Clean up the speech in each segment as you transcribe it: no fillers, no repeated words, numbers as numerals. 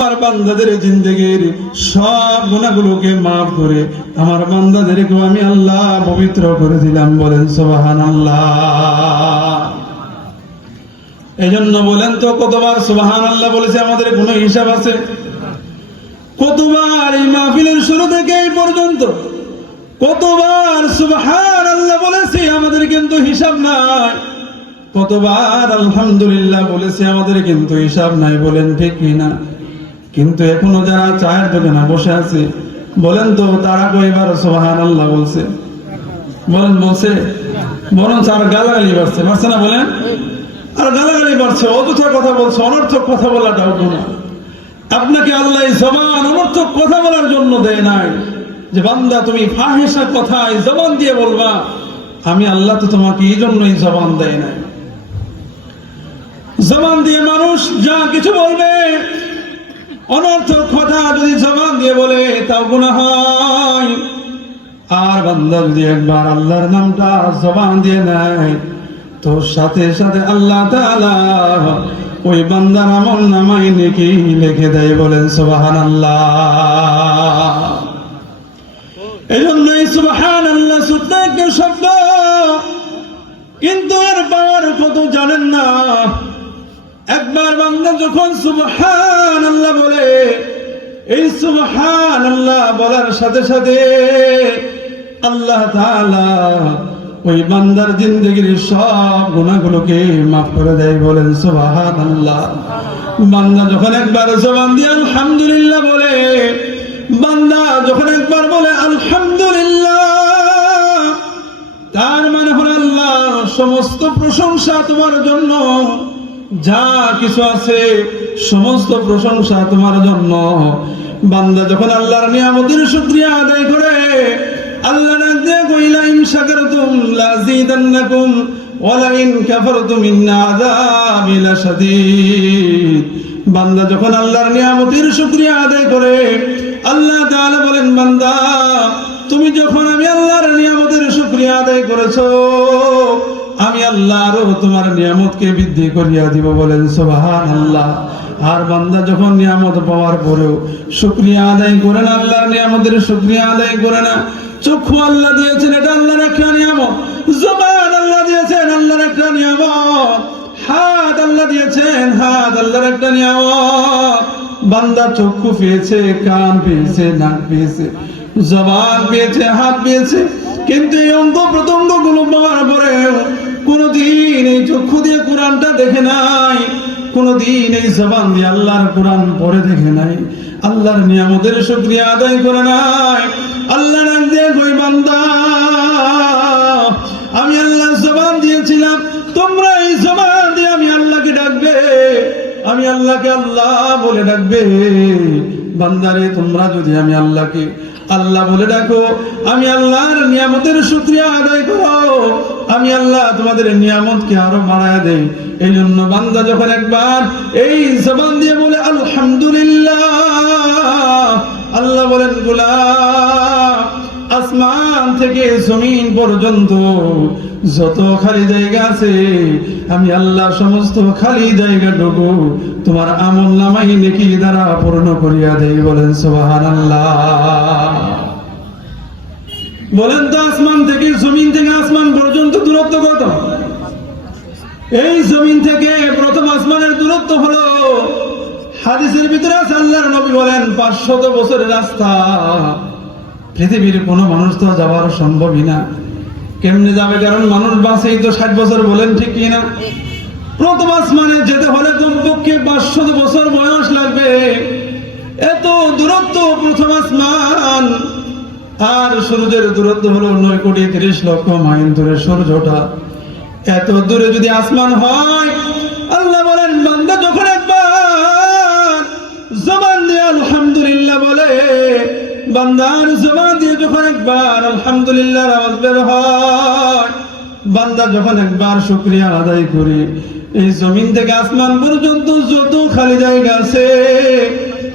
আমার বান্দাদের জিন্দেগির সব গুনাহগুলোকে মাফ করে আমার বান্দাদেরকে আমি আল্লাহ পবিত্র করে দিলাম। বলেন সুবহানাল্লাহ। এজন্য বলেন তো কতবার সুবহানাল্লাহ বলেছে আমাদের কোনো হিসাব আছে? কতবার এই মাহফিলের শুরু থেকে এই পর্যন্ত কতবার সুবহানাল্লাহ বলেছি আমাদের কিন্তু হিসাব নাই। কতবার আলহামদুলিল্লাহ বলেছি আমাদের কিন্তু হিসাব নাই। বলেন ঠিক কিনা? কিন্তু এখনো যারা চায়ের দোকানে বসে আছে বলেন তো তারা কয়বার সুবহানাল্লাহ বলছে? বলেন বলছে? বরং আর গালাগালি বাড়ছে, বাড়ছে না? বলেন আর গালাগালি বাড়ছে, অযথা কথা বলছে, অনর্থক কথা বলাটাও গুনাহ। আপনাকে আল্লাহ জবান অনর্থক কথা বলার জন্য দেয় নাই যে বান্দা তুমি ফাহিশা কথায় জবান দিয়ে বলবা। আমি আল্লাহ তো তোমাকে এই জন্যই জবান দেয় নাই। জবান দিয়ে মানুষ যা কিছু বলবে, অনর্থক কথা যদি জবান দিয়ে বলে তাও গুনাহ হয়। আর বান্দা যদি একবার আল্লাহর নামটা জবান দিয়ে নেয় তো সাথে সাথে আল্লাহ তাআলা ওই বান্দার আমল নামায় নেকি লিখে দেয়। বলেন সুবহানাল্লাহ। এজন্য এই সুবহানাল্লাহ ছোট্ট একটা শব্দ, কিন্তু এর পাওয়ার কত জানেন না। একবার বান্দা যখন সুবহানাল্লাহ বলে, এই সুবহানাল্লাহ বলার সাথে সাথে আল্লাহ তাআলা ওই বান্দার জিন্দেগির সব গুনাহগুলোকে মাফ করে দেয়। বলেন সুবহানাল্লাহ। বান্দা যখন একবার জবান দিয়ে আলহামদুলিল্লাহ বলে, বান্দা যখন একবার বলে আলহামদুলিল্লাহ, তার মানে হলো আল্লাহ সমস্ত প্রশংসা তোমার জন্য, যা কিছু আছে সমস্ত প্রশংসা তোমার জন্য। বান্দা যখন আল্লাহর নিয়ামতের শুকরিয়া আদায় করে, আল্লাহ ডাক দিয়ে কইলা ইন শাকারতুম লাযীদান্নাকুম ওয়া লা ইন কাফারতুম ইন্না আযাবি লাশাদীদ। বান্দা যখন আল্লাহর নিয়ামতের শুকরিয়া আদায় করে, আল্লাহ তাআলা বলেন বান্দা তুমি যখন আমি আল্লাহর নিয়ামতের শুকরিয়া আদায় করেছো, আমি আল্লাহ আরো তোমার নিয়ামতকে বৃদ্ধি করিয়া দিব। বলেন সুবহানাল্লাহ। আর বান্দা যখন নিয়ামত পাওয়ার পরেও শুকরিয়া আদায় করে না, আল্লাহর নিয়ামতের শুকরিয়া আদায় করে না, চক্ষু আল্লাহ দিয়েছেন এটা আল্লাহর একটা নিয়ামত, জবান আল্লাহ দিয়েছেন আল্লাহর একটা নিয়ামত, হাত আল্লাহ দিয়েছেন হাত আল্লাহর একটা নিয়ামত। বান্দা চক্ষু পেয়েছে, কান পেয়েছে, নাক পেয়েছে, জবান পেয়েছে, হাত পেয়েছে, কিন্তু এই অঙ্গ প্রত্যঙ্গ গুলো পাওয়ার পরে কোনদিন এই চক্ষু দিয়ে কোরআনটা দেখে নাই, কোনদিন এই জবান দিয়ে আল্লাহর কোরআন পড়ে দেখে নাই, আল্লাহর নিয়ামতের শুকরিয়া আদায় করে নাই। আল্লাহ নাম দিয়ে কই বান্দা আমি আল্লাহ জবান দিয়েছিলাম, তোমরা এই জবান দিয়ে আমি আল্লাহকে ডাকবে, আমি আল্লাহকে আল্লাহ বলে ডাকবে। বান্দারে তোমরা যদি আমি আল্লাহকে আল্লাহ বলে ডাকো, আমি আল্লাহর নিয়ামতের শুকরিয়া আদায় করো, আমি আল্লাহ তোমাদের নিয়ামতকে আরো বাড়ায় দেই। এই জন্য বান্দা যখন একবার এই জবান দিয়ে বলে আলহামদুলিল্লাহ, আল্লাহ বলেন গোলাম আসমান থেকে জমিন পর্যন্ত যত খালি জায়গা আছে আমি আল্লাহ সমস্ত খালি জায়গাটুকু তোমার আমল নামাই নেকি দ্বারা পূর্ণ করিয়া দেই। বলেন সুবহানাল্লাহ। বলেন তো আসমান থেকে জমিন থেকে আসমান পর্যন্ত দূরত্ব কত? এই জমিন থেকে প্রথম আসমানের দূরত্ব হলো, হাদিসের ভিতরে আছে আল্লাহর নবী বলেন 500 বছরের রাস্তা। পৃথিবীর কোনো মানুষ তো যাওয়ার সম্ভবই না। কেমনে যাবে? কারণ মানুষ বাঁচেই তো 60 বছর। বলেন ঠিক কিনা? প্রথম আসমানে যেতে হলে কমপক্ষে 500 বছর বয়স লাগবে। এত দূরত্ব প্রথম আসমান। আর সূর্যের দূরত্ব হলো 9,30,00,000 মাইল দূরে সূর্যটা। এত দূরে যদি আসমান হয়, আল্লাহ বলেন বান্দা যখন একবার জবান দিয়ে আলহামদুলিল্লাহ বলে, বান্দার জবান দিয়ে যখন একবার আলহামদুলিল্লাহর আওয়াজ বের হয়, বান্দা যখন একবার শুকরিয়া আদায় করে, এই জমিন থেকে আসমান পর্যন্ত যত খালি জায়গা আছে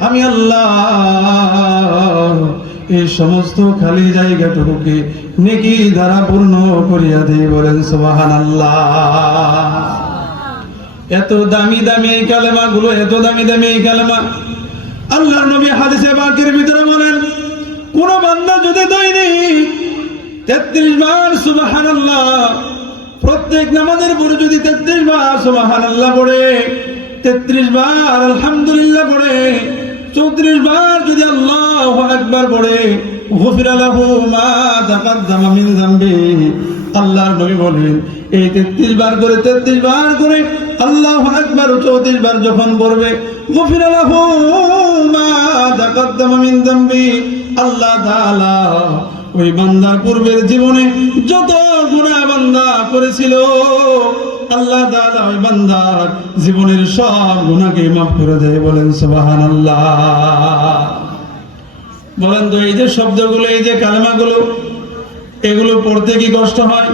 আমি আল্লাহ এই সমস্ত খালি জায়গাটুকুকে নেকি দ্বারা পূর্ণ করিয়া দেই। বলেন সুবহানাল্লাহ। এত দামি দামি এই কালেমা গুলো, এত দামি দামি এই কালেমা আল্লাহর নবী হাদিসে পাকের ভিতরে বলেন, কোন বান্দা যদি দৈনিক 33 বার সুবহানাল্লাহ, প্রত্যেক নামাজের পরে যদি 33 বার সুবহানাল্লাহ পড়ে, 33 বার আলহামদুলিল্লাহ পড়ে, 34 বার যদি আল্লাহু আকবার পড়ে, গুফিরা লাহু মা তাকাদ্দামা মিন যামবিহি। আল্লাহর নবী বলেন, এই 33 বার করে আল্লাহু আকবার 34 বার যখন পড়বে, গুফিরা লাহু মা তাকাদ্দামা মিন যামবিহি, আল্লাহ তাআলা ওই বান্দার পূর্বের জীবনে যত গুনাহ বান্দা করেছিল, আল্লাহ তাআলা ওই বান্দার জীবনের সব গুনাহকে মাফ করে দেয়। বলেন সুবহানাল্লাহ। বলেন তো, এই যে শব্দগুলো, এই যে কালেমাগুলো, এগুলো পড়তে কি কষ্ট হয়?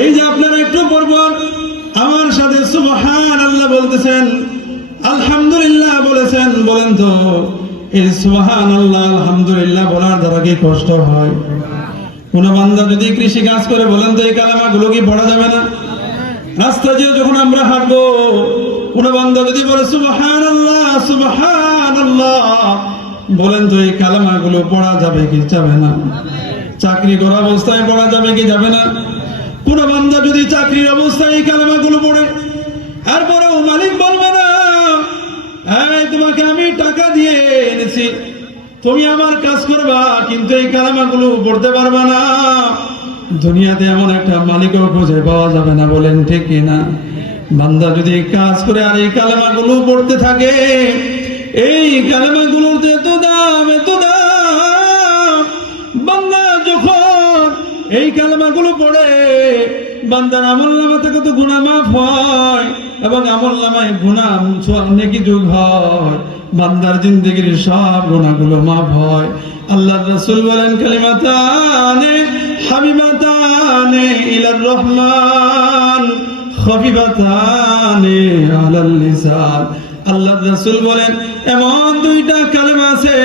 এই যে আপনারা একটু পরপর আমার সাথে সুবহানাল্লাহ বলতেছেন, আলহামদুলিল্লাহ বলেছেন, বলেন তো এই সুবহানাল্লাহ আলহামদুলিল্লাহ বলার দ্বারা কি কষ্ট হয়? কোন বান্দা যদি কৃষি কাজ করে, বলেন তো এই কালেমাগুলো কি পড়া যাবে না? রাস্তা দিয়ে যখন আমরা হাঁটবো, কোন বান্দা যদি বলে সুবহানাল্লাহ সুবহানাল্লাহ, বলেন তো এই কালেমাগুলো পড়া যাবে কি যাবে না? চাকরি করা অবস্থায় পড়া যাবে কি যাবে না? কোন বান্দা যদি চাকরির অবস্থায় এই কালেমাগুলো পড়ে, এরপরেও মালিক বলবে না, এই তোমাকে আমি টাকা দিয়ে এনেছি, তুমি আমার কাজ করবা, কিন্তু এই কালেমাগুলো পড়তে পারবা না। দুনিয়াতে এমন একটা মালিকও খুঁজে পাওয়া যাবে না। বলেন ঠিক কিনা? বান্দা যদি কাজ করে আর এই কালেমাগুলো পড়তে থাকে, এই কালেমাগুলোর এত দাম, এত দাম। বান্দা যখন এই কালেমাগুলো পড়ে, বান্দার আমলনামা থেকে তো গুনাহ মাফ হয়, এবং আমলনামায় গুনাহ নেকি যোগ হয়, বান্দার জিন্দেগির সব গুনাহগুলো মাফ হয়। আল্লাহর রাসূল বলেন, কালিমাতানে হাবিবাতানে ইলার রহমান খফিফাতানে আলাল লিসান। আল্লাহর রাসূল বলেন, এমন দুইটা কালেমা আছে,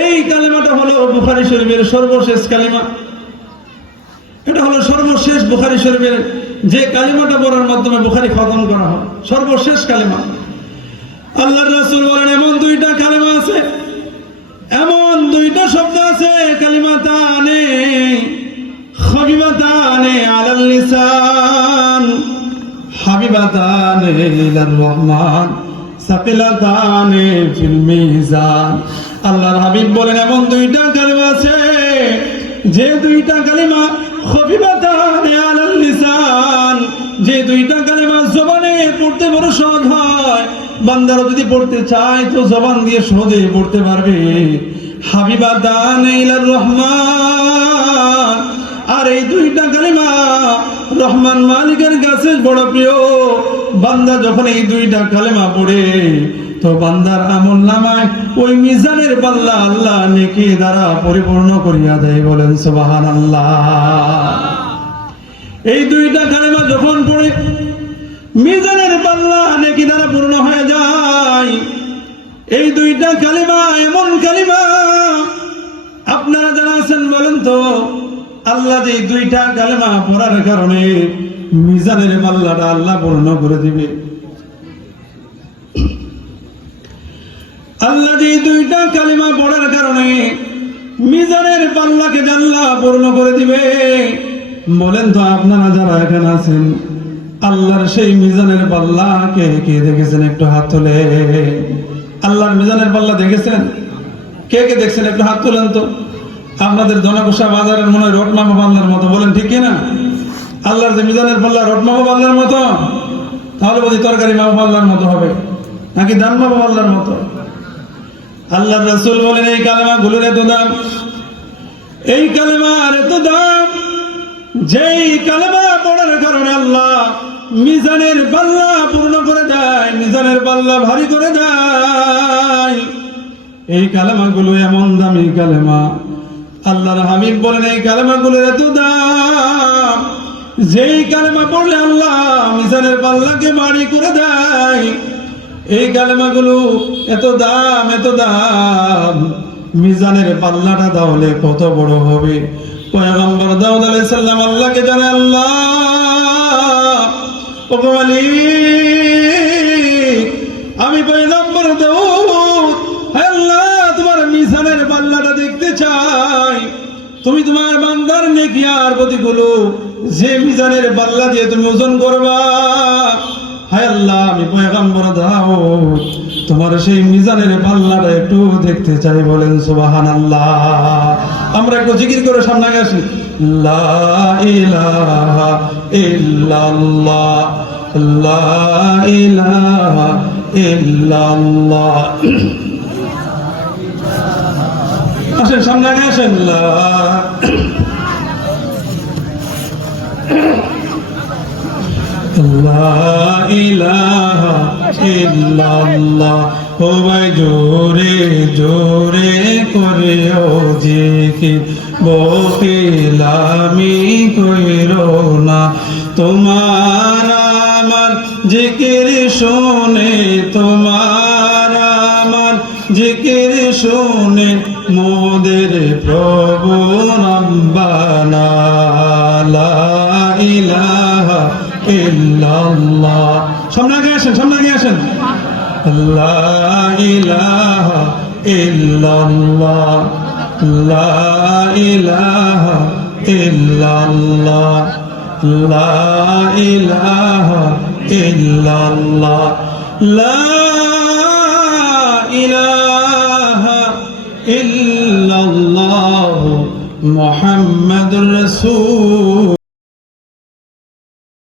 এই কালেমাটা হলো বুখারী শরীফের সর্বশেষ কালেমা। এটা হলো সর্বশেষ বুখারী শরীফের যে কালেমাটা পড়ার মাধ্যমে বুখারী খতম করা হয়, সর্বশেষ কালেমা। আল্লাহর রাসূল বলেন, এমন দুইটা কালেমা আছে, এমন দুইটা শব্দ আছে, কালিমাতানে হাবিবাতানে আলাল লিসান হাবিবাতানে ইলার রহমান সাকিলাতানে ফিল মিজান। আল্লাহর হাবিব বলেন, এমন দুইটা কালেমা আছে, যে দুইটা কালেমা হাবিবাতানে আলাল লিসান, যে দুইটা কালেমা জবানে পড়তে বড় সহজ হয়, বান্দারা যদি পড়তে চায় তো জবান দিয়ে সহজে পড়তে পারবে। হাবিবাতানে ইলার রহমান, আর এই দুইটা কালেমা রহমান মালিকের কাছে বড় প্রিয়। বান্দা যখন এই দুইটা কালেমা পড়ে, তো বান্দার আমলনামায় ওই মিজানের পাল্লা আল্লাহ নেকি দ্বারা পরিপূর্ণ করিয়া দেয়। বলেন সুবহানাল্লাহ। এই দুইটা কালেমা যখন পড়ে, মিজানের পাল্লা নেকি দ্বারা পূর্ণ হয়ে যায়। এই দুইটা কালিমা এমন কালিমা, আপনারা যারা আছেন বলেন তো, আল্লাহ যে দুইটা কালিমা পড়ার কারণে মিজানের পাল্লাটা আল্লাহ পূর্ণ করে দিবে। আল্লাহ যে দুইটা কালিমা পড়ার কারণে মিজানের পাল্লাকে আল্লাহ পূর্ণ করে দিবে। বলেন তো, আপনারা যারা এখানে আছেন, আল্লাহর সেই মিজানের পাল্লা কে কে দেখেছেন? একটু হাত তোলে। আল্লাহর মিজানের পাল্লা দেখেছেন? কে কে দেখছেন? একটু হাত তোলেন তো। আপনাদের জনকোষা বাজারের মনে হয় রটমামা পাল্লার মতো। বলেন ঠিক কিনা? আল্লাহর যে মিজানের পাল্লা রটমামা পাল্লার মতো, তাহলে বলি তরকারি মামা পাল্লার মতো হবে, নাকি দান মামা পাল্লার মতো? আল্লাহর রাসূল বলেন, এই কালেমা গুলোর এত দাম, এই কালেমার এত দাম, যেই কালেমা পড়ার কারণে আল্লাহ মিজানের পাল্লা পূর্ণ করে দেয়, মিজানের পাল্লা ভারী করে দেয়। এই কালেমাগুলো এমন দামি কালেমা, আল্লাহর হাবিব বলেন, এই কালেমাগুলোর এত দাম, যেই কালেমা পড়লে আল্লাহ মিজানের পাল্লাকে ভারী করে দেয়। এই কালেমাগুলো এত দাম, এত দাম, মিজানের পাল্লাটা তাহলে কত বড় হবে। পয়গম্বর দাউদ আলাইহিস সালাম আল্লাহকে জানায়, আল্লাহ ও মালিক, আমি পয়গম্বর দাউদ তুমি তোমার বান্দার নেকি আর প্রতিগুলো যে মিজানের পাল্লা দিয়ে তুমি ওজন করবা, হায় আল্লাহ আমি পয়গম্বর দাউদ তোমার সেই মিজানের পাল্লাটা একটু দেখতে চাই, বলেন সুবহানাল্লাহ। আমরা একটু জিকির করে সামনে আগে আসি, লা ইলাহা ইল্লাল্লাহ, লা ইলাহা ইল্লাল্লাহ। আসেন সামনে আগে আসেন, লা ইলাহা ইল্লাল্লাহ। ও ভাই জোরে জোরে করে ও জিকির, বকিলামি কইরো না। তোমার আমার জিকির শুনে, তোমার আমার জিকির শুনে মোদের প্রভু রব্বানা, লা ইলাহা ইল্লাল্লাহ। সামনে আগে আসেন, সামনে আগে আসেন, লা ইলাহা ইল্লাল্লাহ, লা ইলাহা ইল্লাল্লাহ, লা ইলাহা ইল্লাল্লাহ, লা ইলাহা ইল্লাল্লাহ মুহাম্মাদুর রাসূল।